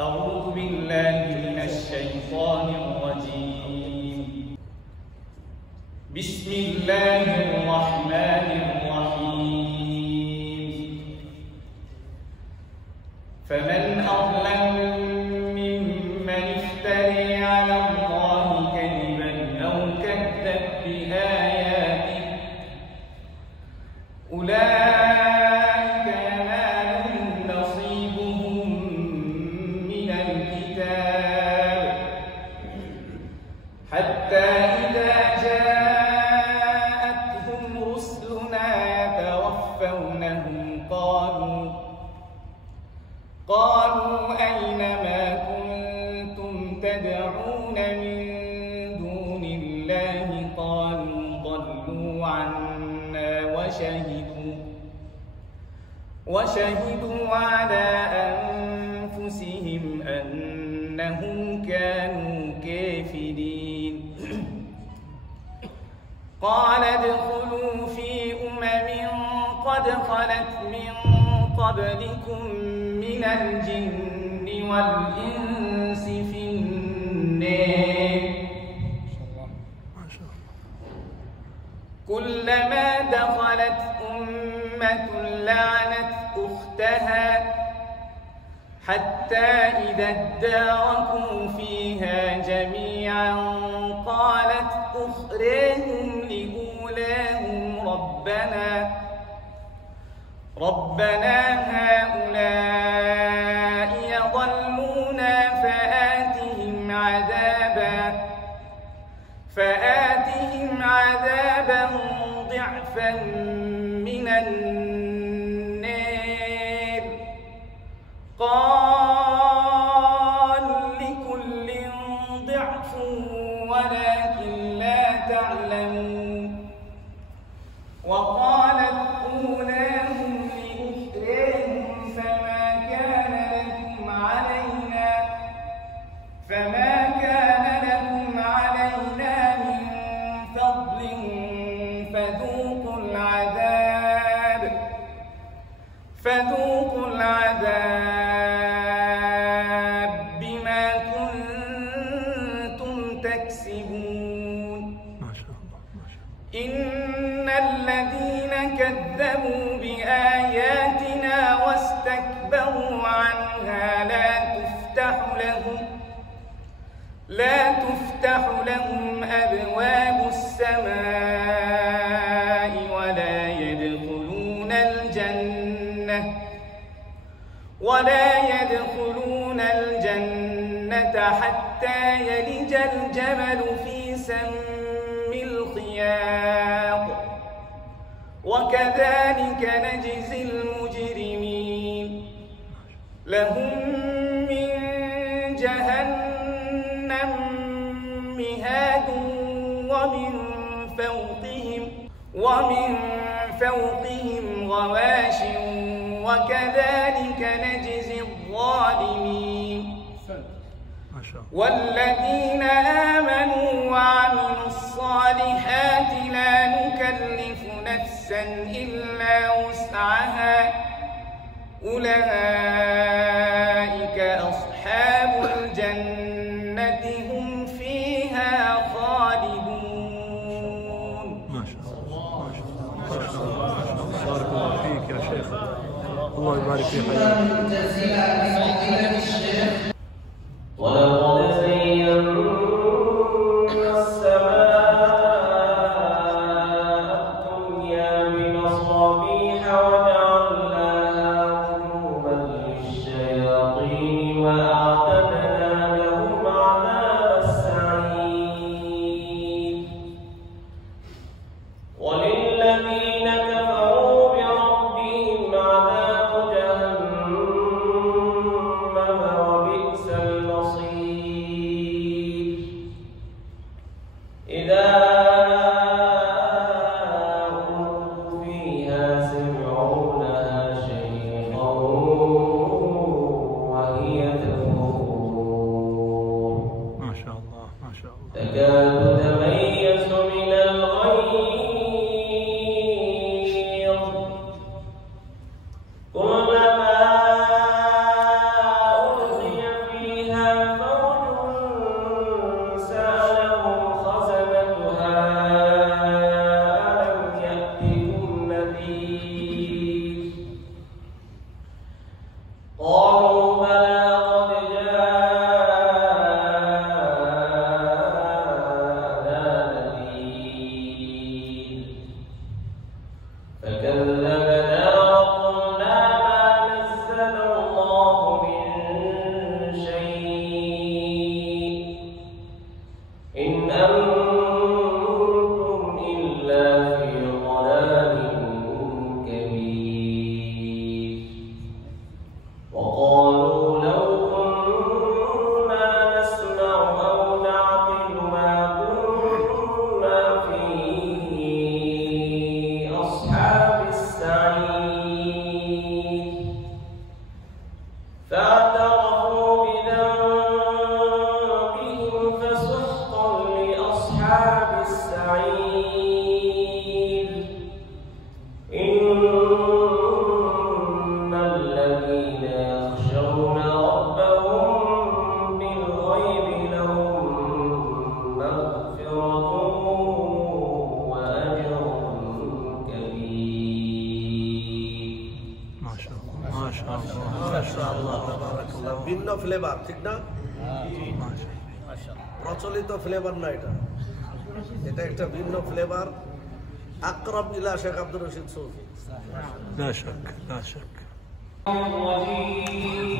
أعوذ بالله من الشيطان الرجيم. بسم الله الرحمن الرحيم. فمن أظلم ممن افتري على الله كذبا أو كذب بآياته أولئك ينالهم نصيبهم من الكتاب حتى إذا جاءتهم رسلنا يتوفونهم قالوا أين ما كنتم تدعون من دون الله قالوا ضلوا عنا وشهدوا على أنفسهم أنهم كانوا كافرين. قال ادخلوا في قد خلت من قبلكم من الجن والإنس في النار كلما دخلت أمة لعنت أختها حتى إذا اداركوا فيها جميعا قالت أخراهم لأولاهم ربنا هؤلاء يضلونا فآتهم عذابا ضعفا من النار قال لكل ضعف ولكن لا تعلمون. وقالت أولاهم لأخراهم فما كان لكم علينا من فضل فذوقوا العذاب بما كنتم تكسبون. ما شاء الله. إن الذين كذبوا بآياتنا واستكبروا عنها لا تفتح لهم أبواب السماء ولا يدخلون الجنة حتى يلج الجمل في سم الخياط وكذلك نجزي المجرمين. لهم من جهنم مهاد ومن فوقهم غواش وكذلك نجزي الظالمين. والذين آمنوا وعملوا الصالحات لا نكلف نفسا إلا وسعها أولئك أصحاب الجنة هم فيها خالدون. ما شاء الله. بارك الله فيك يا شيخ. الله يبارك في حياتك. ولقد زينا السماء الدنيا بمصابيح وجعلناها رجوما للشياطين وأعتدنا لهم عذاب السعير. وللذين كفروا بربهم عذاب جهنم قالوا بلى قد جاءنا نذير فكذبنا وقلنا ما نزل الله من شيء إن أنتم إلا في ضلال كبير وقالوا لو كنا نسمع أو نعقل ما كنا في أصحاب السعير فاعترفوا بذنبهم فسحقا لأصحاب السعير إن الذين يخشون ربهم بالغيب لهم مغفرة وأجر كبير ما شاء الله ما شاء الله মাশাআল্লাহ তাবারাকাল্লাহ ভিন্ন ফ্লেভার ঠিক না প্রচলিত ফ্লেভার না এটা একটা ভিন্ন ফ্লেভার আকরাব ইলা শেখ আব্দুর রশিদ সৌফি لا شك لا شك الرجيم